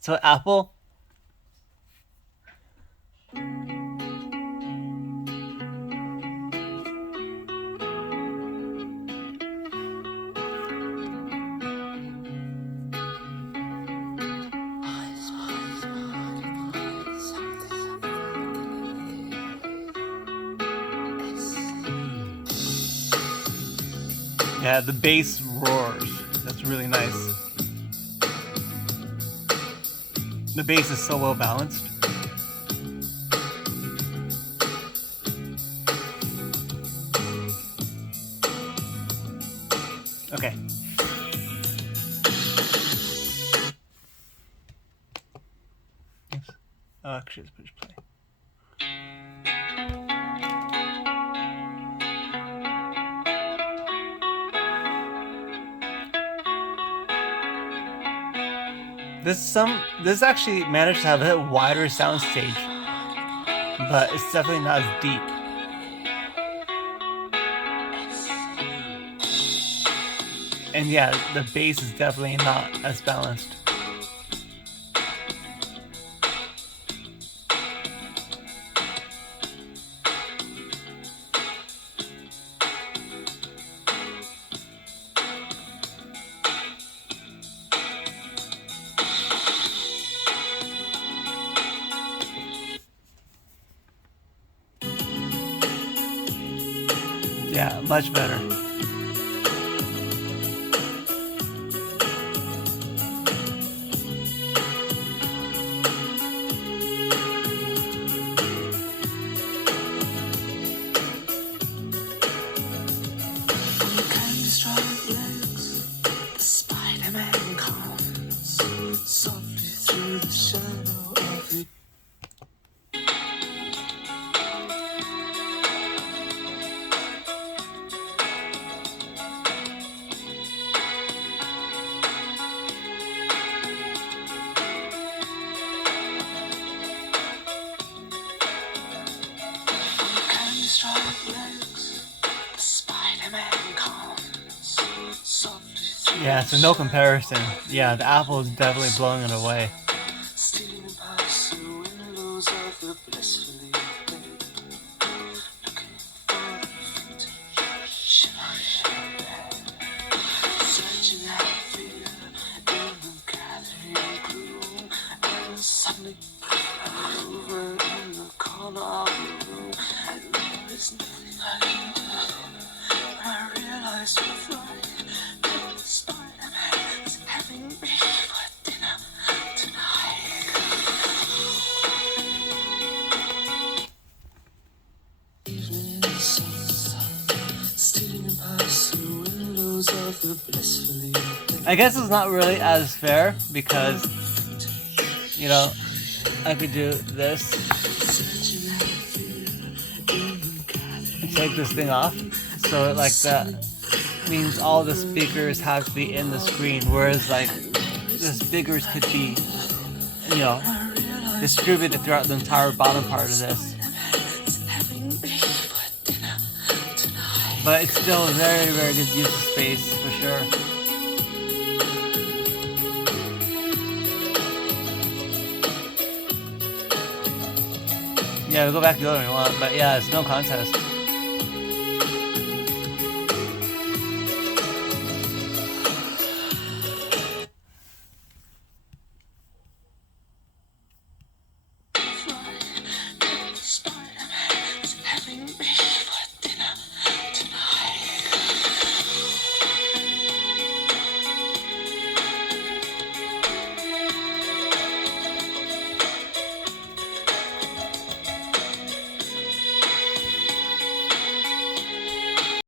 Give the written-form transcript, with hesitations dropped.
So Apple. Yeah, the bass roars. That's really nice. The bass is so well balanced. Okay. Oops. Oh, actually, let's push play. This actually managed to have a wider soundstage, but it's definitely not as deep. And yeah, the bass is definitely not as balanced. Yeah, much better. Yeah, so no comparison. Yeah, the Apple is definitely blowing it away. I guess it's not really as fair because, you know, I could do this and take this thing off, so like that means all the speakers have to be in the screen, whereas like the speakers could be, you know, distributed throughout the entire bottom part of this. But it's still a very, very good use of space for sure. Yeah, we'll go back to the other one if you want, but yeah, it's no contest.